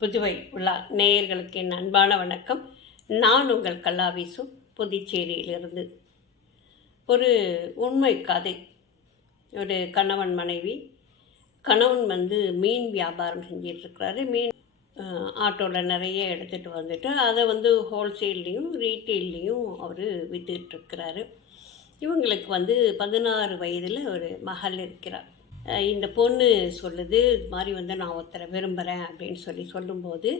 புதுவை உலா நேயர்களுக்கு என் அன்பான வணக்கம். நான் உங்கள் கல்லாவிசு, புதுச்சேரியிலிருந்து. ஒரு உண்மை கதை. ஒரு கணவன் மனைவி. கணவன் மீன் வியாபாரம் செஞ்சிட்ருக்கிறாரு. மீன் ஆட்டோவில் நிறைய எடுத்துகிட்டு வந்துட்டு அதை ஹோல்சேல்லையும் ரீட்டெயில்லையும் அவர் விற்றுக்கிட்டுருக்கிறாரு. இவங்களுக்கு 16 வயதில் ஒரு மகள் இருக்கிறார். இந்த பொண்ணு சொல்லுது, இது மாதிரி நான் ஒருத்தரை விரும்புகிறேன் அப்படின்னு சொல்லும்போது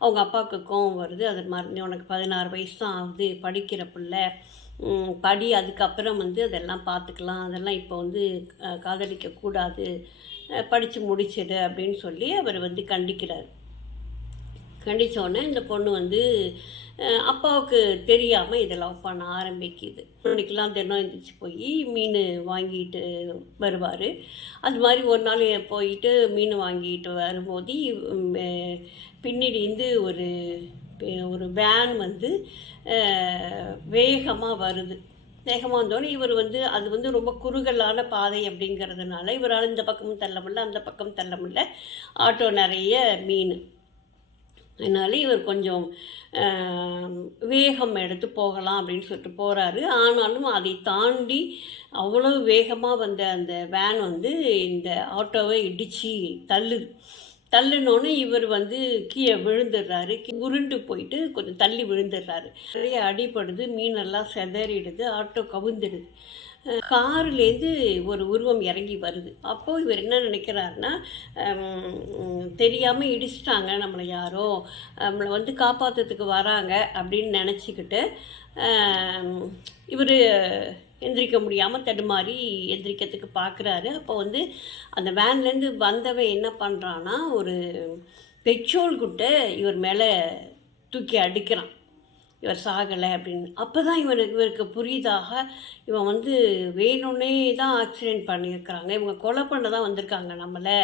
அவங்க அப்பாவுக்கு கோவம் வருது. அது மாதிரி உனக்கு 16 வயசு தான் ஆகுது, படிக்கிற பிள்ளை, படி, அதுக்கப்புறம் அதெல்லாம் பார்த்துக்கலாம், அதெல்லாம் இப்போ காதலிக்கக்கூடாது, படித்து முடிச்சிடு அப்படின்னு சொல்லி அவர் கண்டிக்கிறார். கண்டித்தோடனே இந்த பொண்ணு அப்பாவுக்கு தெரியாமல் இதை லவ் பண்ண ஆரம்பிக்குது. மணிக்கெலாம் தினம் எழுந்திரிச்சு போய் மீன் வாங்கிட்டு வருவார். அது மாதிரி ஒரு நாள் போயிட்டு மீன் வாங்கிட்டு வரும்போது பின்னாடி ஒரு வேன் வேகமாக வருது. வேகமாக வந்தோடனே இவர் அது ரொம்ப குறுகலான பாதை அப்படிங்கிறதுனால இவரால் இந்த பக்கமும் தள்ள முடியல, அந்த பக்கம் தள்ள முடியல. ஆட்டோ நிறைய மீன். அதனால இவர் கொஞ்சம் வேகம் எடுத்து போகலாம் அப்படின்னு சொல்லிட்டு போகிறாரு. ஆனாலும் அதை தாண்டி அவ்வளோ வேகமாக வந்த அந்த வேன் இந்த ஆட்டோவை இடித்து தள்ளுனோன்னு இவர் கீழே விழுந்துடுறாரு. உருண்டு போயிட்டு கொஞ்சம் தள்ளி விழுந்துடுறாரு. நிறைய அடிபடுது, மீனெல்லாம் செதறிடுது, ஆட்டோ கவுந்துடுது. கார்லேருந்து ஒரு உருவம் இறங்கி வருது. அப்போது இவர் என்ன நினைக்கிறாருன்னா, தெரியாமல் இடிச்சிட்டாங்க நம்மளை, யாரோ நம்மளை காப்பாற்றுறதுக்கு வராங்க அப்படின்னு நினச்சிக்கிட்டு இவர் எந்திரிக்க முடியாமல் தடுமாறி எந்திரிக்கிறதுக்கு பார்க்குறாரு. அப்போ அந்த வேன்லேருந்து வந்தவன் என்ன பண்ணுறான்னா, ஒரு பெட்ரோல் குட்டை இவர் மேலே தூக்கி அடிக்கிறான், இவர் சாகலை அப்படின்னு. அப்போ தான் இவருக்கு புரியுதாக, இவன் வேணும்னே தான் ஆக்சிடெண்ட் பண்ணியிருக்கிறாங்க, இவங்க கொலை பண்ண தான் வந்திருக்காங்க நம்மளை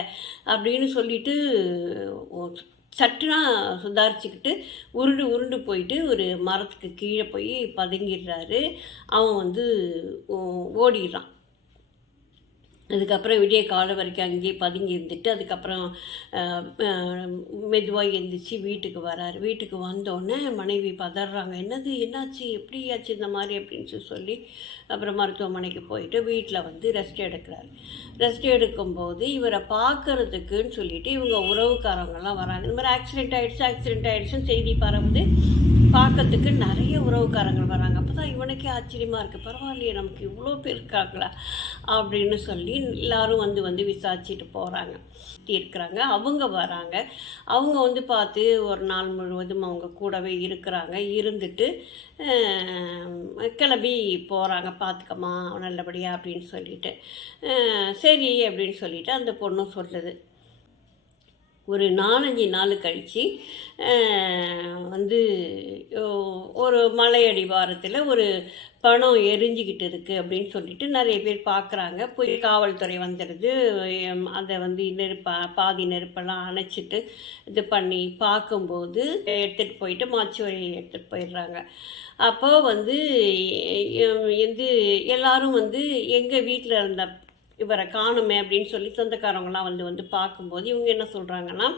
அப்படின்னு சொல்லிட்டு சட்டுனா சுதாரிச்சுக்கிட்டு உருண்டு போயிட்டு ஒரு மரத்துக்கு கீழே போய் பதுங்கிடுறாரு. அவன் ஓடிடுறான். அதுக்கப்புறம் விடிய காலம் வரைக்கும் அங்கேயே பதுங்கி இருந்துட்டு அதுக்கப்புறம் மெதுவாக எழுந்திரிச்சு வீட்டுக்கு வராரு. வீட்டுக்கு வந்தோடனே மனைவி பதறாங்க, என்னாச்சு, எப்படி ஆச்சு இந்த மாதிரி அப்படின்னு சொல்லி அப்புறம் மருத்துவமனைக்கு போயிட்டு வீட்டில் ரெஸ்ட் எடுக்கிறாரு. ரெஸ்ட் எடுக்கும்போது இவரை பார்க்கறதுக்குன்னு சொல்லிட்டு இவங்க உறவுக்காரவங்கெல்லாம் வராங்க. இந்த மாதிரி ஆக்சிடெண்ட் ஆகிடுச்சுன்னு செய்தி பரவுது. பார்க்கறதுக்கு நிறைய உறவுக்காரங்கள் வராங்க. அப்போ தான் இவனுக்கே ஆச்சரியமாக இருக்குது, பரவாயில்லையே நமக்கு இவ்வளோ பேர் இருக்காங்களா அப்படின்னு சொல்லி எல்லோரும் விசாரிச்சுட்டு போகிறாங்க, இருக்கிறாங்க. அவங்க வராங்க. அவங்க பார்த்து ஒரு நாள் முழுவதும் அவங்க கூடவே இருக்கிறாங்க. இருந்துட்டு கிளம்பி போகிறாங்க, பார்த்துக்கம்மா நல்லபடியாக அப்படின்னு சொல்லிட்டு. சரி அப்படின்னு சொல்லிட்டு அந்த பொண்ணும் சொல்லுது. ஒரு 4-5 நாள் கழித்து ஒரு மலை அடிவாரத்தில் ஒரு பணம் எரிஞ்சிக்கிட்டு இருக்குது அப்படின்னு சொல்லிட்டு நிறைய பேர் பார்க்குறாங்க. போய் காவல்துறை வந்துடுது. அதை பாதி நெருப்பெல்லாம் அணைச்சிட்டு இது பண்ணி பார்க்கும்போது எடுத்துகிட்டு போயிட்டு மாச்சுவரி எடுத்துகிட்டு போயிடுறாங்க. அப்போது எல்லாரும் எங்கள் வீட்டில் இருந்த இவரை காணுமே அப்படின்னு சொல்லி சொந்தக்காரவங்களாம் பார்க்கும்போது இவங்க என்ன சொல்கிறாங்கன்னா,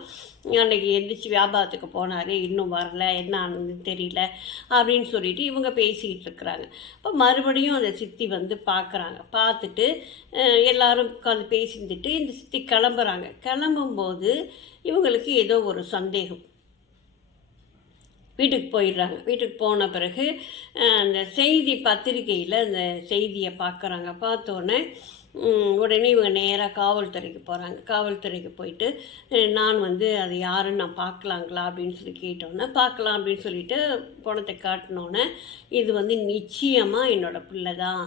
அன்றைக்கி எந்திரிச்சு வியாபாரத்துக்கு போனார், இன்னும் வரல, என்ன ஆனதுன்னு தெரியல அப்படின்னு சொல்லிட்டு இவங்க பேசிக்கிட்டு இருக்கிறாங்க. இப்போ மறுபடியும் அந்த சித்தி பார்க்குறாங்க. பார்த்துட்டு எல்லோரும் உட்காந்து பேசிட்டு இந்த சித்தி கிளம்புறாங்க. கிளம்பும்போது இவங்களுக்கு ஏதோ ஒரு சந்தேகம். வீட்டுக்கு போயிடுறாங்க. வீட்டுக்கு போன பிறகு அந்த செய்தி பத்திரிகையில் அந்த செய்தியை பார்க்குறாங்க. பார்த்தோன்னே உடனே இவங்க நேராக காவல்துறைக்கு போகிறாங்க. காவல்துறைக்கு போயிட்டு நான் அது யாருன்னு நான் பார்க்கலாங்களா அப்படின்னு சொல்லி கேட்டோன்னே, பார்க்கலாம் அப்படின்னு சொல்லிட்டு பணத்தை காட்டினோன்னே, இது நிச்சயமாக என்னோடய பிள்ளை தான்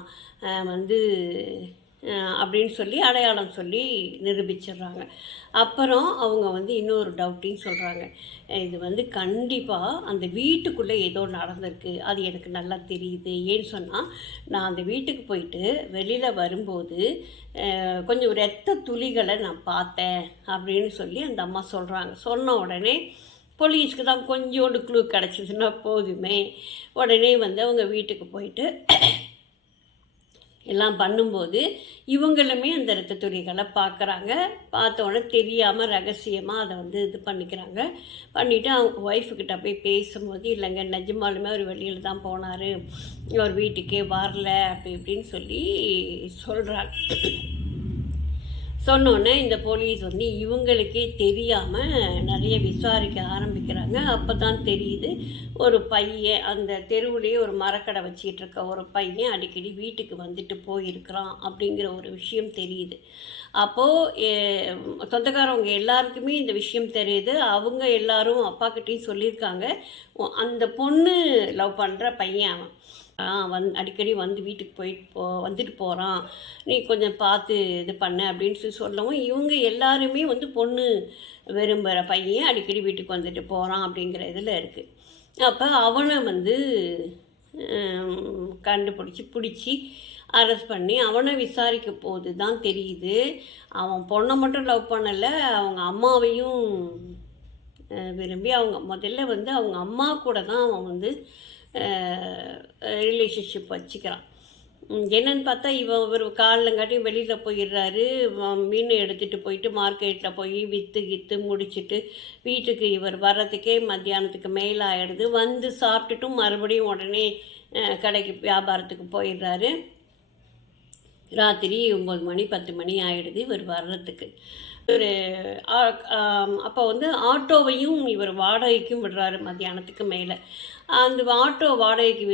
அப்படின்னு சொல்லி அடையாளம் சொல்லி நிரூபிச்சிடுறாங்க. அப்புறம் அவங்க இன்னொரு டவுட்டையும் சொல்கிறாங்க. இது கண்டிப்பாக அந்த வீட்டுக்குள்ளே ஏதோ நடந்திருக்கு, அது எனக்கு நல்லா தெரியுது. ஏன்னு சொன்னால், நான் அந்த வீட்டுக்கு போயிட்டு வெளியில் வரும்போது கொஞ்சம் ரத்த துளிகளை நான் பார்த்தேன் அப்படின்னு சொல்லி அந்த அம்மா சொல்கிறாங்க. சொன்ன உடனே போலீஸ்க்கு தான் கொஞ்சோண்டு க்ளூ கிடச்சிதுன்னா போதுமே, உடனே அவங்க வீட்டுக்கு போயிட்டு எல்லாம் பண்ணும்போது இவங்களுமே அந்த இரத்த துளிகளை பார்க்குறாங்க. பார்த்தோன்னே தெரியாமல் ரகசியமாக அதை வந்து இது பண்ணிக்கிறாங்க. பண்ணிவிட்டு அவங்க ஒய்ஃபுக்கிட்ட போய் பேசும்போது, இல்லைங்க நிஜமாலுமே அவர் வெளியில் தான் போனார், அவர் வீட்டுக்கே வரல அப்படி இப்படின்னு சொல்லி சொல்கிறாங்க. சொன்னோன்னே இந்த போலீஸ் வந்து இவங்களுக்கே தெரியாமல் நிறைய விசாரிக்க ஆரம்பிக்கிறாங்க. அப்போ தான் தெரியுது, ஒரு பையன் அந்த தெருவுலேயே ஒரு மரக்கடை வச்சிட்டு இருக்க ஒரு பையன் அடிக்கடி வீட்டுக்கு வந்துட்டு போயிருக்கிறான் அப்படிங்கிற ஒரு விஷயம் தெரியுது. அப்போது சொந்தக்காரவங்க எல்லாருக்குமே இந்த விஷயம் தெரியுது. அவங்க எல்லாரும் அப்பாக்கிட்டையும் சொல்லியிருக்காங்க, அந்த பொண்ணு லவ் பண்ணுற பையன் அவன் அடிக்கடி வந்து வீட்டுக்கு வந்துட்டு போகிறான், நீ கொஞ்சம் பார்த்து இது பண்ண அப்படின்னு சொல்லவும், இவங்க எல்லாருமே வந்து பொண்ணு விரும்புகிற பையன் அடிக்கடி வீட்டுக்கு வந்துட்டு போகிறான் அப்படிங்கிற இதில் இருக்குது. அப்போ அவனை வந்து பிடிச்சி அரெஸ்ட் பண்ணி அவனை விசாரிக்க போது தான் தெரியுது, அவன் பொண்ணை மட்டும் லவ் பண்ணலை, அவங்க அம்மாவையும் விரும்பி முதல்ல வந்து அவங்க அம்மா கூட தான் அவன் வந்து ரிலேஷன்ஷிப் வச்சுக்கிறான். என்னன்னு பார்த்தா இவர் காலங்காட்டியும் வெளியில் போயிடுறாரு. மீனை எடுத்துகிட்டு போயிட்டு மார்க்கெட்டில் போய் விற்று முடிச்சுட்டு வீட்டுக்கு இவர் வர்றதுக்கே மத்தியானத்துக்கு மேலே ஆகிடுது. வந்து சாப்பிட்டுட்டும் மறுபடியும் உடனே கடைக்கு வியாபாரத்துக்கு போயிடுறாரு. ராத்திரி 9 மணி 10 மணி ஆகிடுது இவர் வர்றதுக்கு. ஒரு அப்போ வந்து ஆட்டோவையும் இவர் வாடகைக்கும் விடுறாரு மத்தியானத்துக்கு மேலே. அந்த ஆட்டோ வாடகைக்கு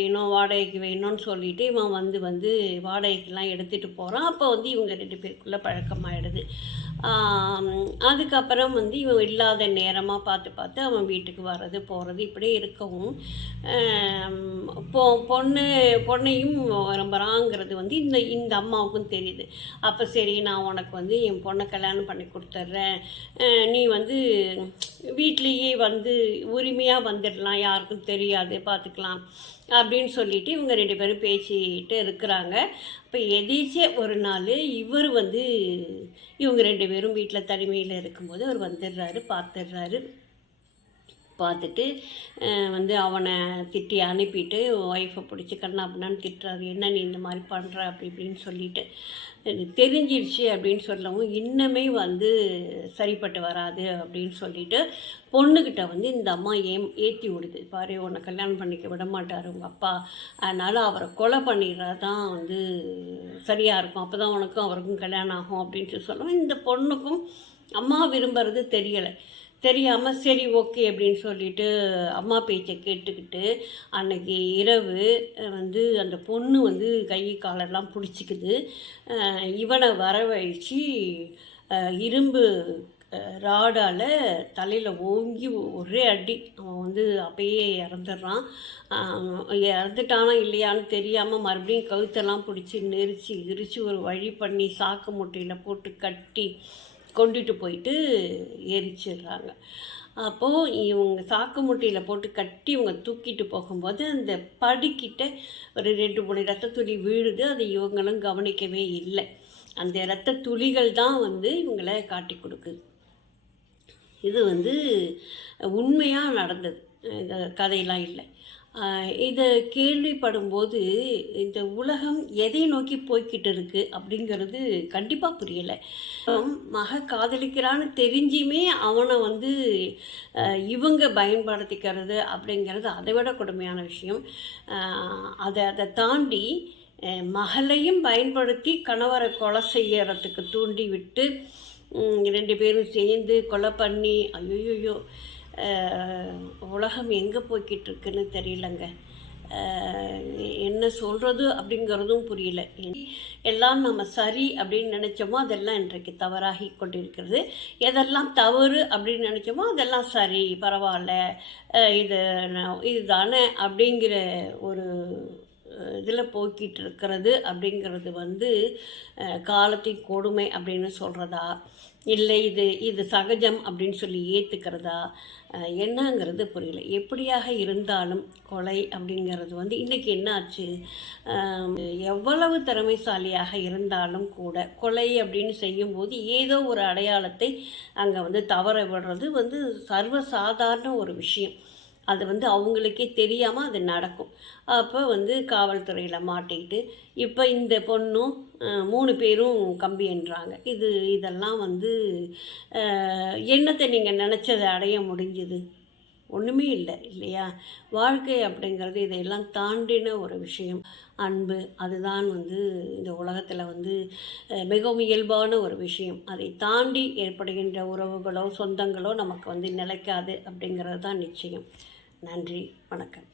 வேணும்னு சொல்லிவிட்டு இவன் வந்து வாடகைக்கெலாம் எடுத்துகிட்டு போகிறான். அப்போ வந்து இவங்க 2 பேருக்குள்ளே பழக்கமாகிடுது. அதுக்கப்புறம் வந்து இவன் இல்லாத நேரமாக பார்த்து அவன் வீட்டுக்கு வர்றது போகிறது இப்படியே இருக்கவும், பொண்ணையும் விரும்புகிறாங்கிறது வந்து இந்த அம்மாவுக்கும் தெரியுது. அப்போ சரி, நான் உனக்கு வந்து என் பொண்ணை கல்யாணம் பண்ணி கொடுத்துட்றேன், நீ வந்து வீட்லேயே வந்து உரிமையாக வந்துடலாம், யாருக்கும் தெரியாது, பார்த்துக்கலாம் அப்படின்னு சொல்லிட்டு இவங்க 2 பேரும் பேசிகிட்டு இருக்கிறாங்க. இப்போ எதேச்சியா ஒரு நாள் இவர் வந்து இவங்க 2 பேரும் வீட்டில் தனிமையில் இருக்கும்போது அவர் வந்துடுறாரு, பார்த்துட்டு வந்து அவனை திட்டி அனுப்பிட்டு ஒய்ஃபை பிடிச்சி கண்ணாப்பின்னான்னு திட்டுறாரு. என்ன நீ இந்த மாதிரி பண்ணுற அப்படி இப்படின்னு சொல்லிட்டு தெரிஞ்சிருச்சு அப்படின்னு சொல்லவும், இன்னமே வந்து சரிப்பட்டு வராது அப்படின்னு சொல்லிட்டு பொண்ணுக்கிட்ட வந்து இந்த அம்மா ஏற்றி விடுது. பாரு, உன்னை கல்யாணம் பண்ணிக்க விட மாட்டார் உங்கள் அப்பா, அதனால் அவரை கொலை பண்ணிடுறது தான் வந்து சரியாக இருக்கும், அப்போ தான் உனக்கும் அவருக்கும் கல்யாணம் ஆகும் அப்படின்னு சொல்லவும், இந்த பொண்ணுக்கும் அம்மா விரும்புறது தெரியாமல் சரி ஓகே அப்படின்னு சொல்லிட்டு அம்மா பேச்சை கேட்டுக்கிட்டு அன்னைக்கு இரவு வந்து அந்த பொண்ணு வந்து கை காலெல்லாம் பிடிச்சிக்குது. இவனை வரவழைச்சி இரும்பு ராடால் தலையில் ஓங்கி ஒரே அடி. அவன் வந்து அப்பயே இறந்துடுறான். இறந்துட்டானா இல்லையான்னு தெரியாமல் மறுபடியும் கழுத்தெல்லாம் பிடிச்சி நெரிச்சு ஒரு வழி பண்ணி சாக்கு மூட்டையில் போட்டு கட்டி கொண்டுட்டு போயிட்டு எரிச்சிடுறாங்க. அப்போது இவங்க சாக்கு மூட்டையில் போட்டு கட்டி இவங்க தூக்கிட்டு போகும்போது அந்த படிக்கிட்ட ஒரு 2 3 ரத்த துளி வீழுது. அது இவங்களும் கவனிக்கவே இல்லை. அந்த இரத்த துளிகள் தான் வந்து இவங்களை காட்டி கொடுக்குது. இது வந்து உண்மையாக நடந்தது, இந்த கதையெல்லாம் இல்லை. இதை கேள்விப்படும்போது இந்த உலகம் எதை நோக்கி போய்கிட்டு இருக்குது அப்படிங்கிறது கண்டிப்பாக புரியலை. காதலிக்கிறான்னு தெரிஞ்சுமே அவனை வந்து இவங்க பயன்படுத்திக்கிறது அப்படிங்கிறது அதை விட கொடுமையான விஷயம். அதை தாண்டி மகளையும் பயன்படுத்தி கணவரை கொலை செய்யறதுக்கு தூண்டி விட்டு 2 பேரும் சேர்ந்து கொலை பண்ணி, ஐயோ உலகம் எங்கே போய்கிட்டு இருக்குன்னு தெரியலங்க. என்ன சொல்கிறது அப்படிங்கிறதும் புரியல. எல்லாம் நம்ம சரி அப்படின்னு நினச்சோமோ அதெல்லாம் இன்றைக்கு தவறாகி கொண்டிருக்கிறது. எதெல்லாம் தவறு அப்படின்னு நினச்சோமோ அதெல்லாம் சரி, பரவாயில்ல, இதுதானே அப்படிங்கிற ஒரு இதில் போய்கிட்டு இருக்கிறது அப்படிங்கிறது வந்து காலத்தின் கொடுமை அப்படின்னு சொல்கிறதா, இல்லை இது சகஜம் அப்படின்னு சொல்லி ஏற்றுக்கிறதா, என்னங்கிறது புரியல. எப்படியாக இருந்தாலும் கொலை அப்படிங்கிறது வந்து இன்றைக்கி என்னாச்சு, எவ்வளவு திறமைசாலியாக இருந்தாலும் கூட கொலை அப்படின்னு செய்யும்போது ஏதோ ஒரு அடையாளத்தை அங்கே வந்து தவற விடுறது வந்து சர்வசாதாரண ஒரு விஷயம். அது வந்து அவங்களுக்கே தெரியாமல் அது நடக்கும். அப்போ வந்து காவல்துறையில் மாட்டிக்கிட்டு இப்போ இந்த பொண்ணும் 3 பேரும் கம்பி எண்ணுறாங்க. இதெல்லாம் வந்து என்னத்தை நீங்கள் நினச்சதை அடைய முடிஞ்சுது? ஒன்றுமே இல்லை இல்லையா? வாழ்க்கை அப்படிங்கிறது இதையெல்லாம் தாண்டின ஒரு விஷயம். அன்பு அதுதான் வந்து இந்த உலகத்தில் வந்து மிகவும் இயல்பான ஒரு விஷயம். அதை தாண்டி ஏற்படுகின்ற உறவுகளோ சொந்தங்களோ நமக்கு வந்து நிலைக்காது அப்படிங்கிறது தான் நிச்சயம். நன்றி, வணக்கம்.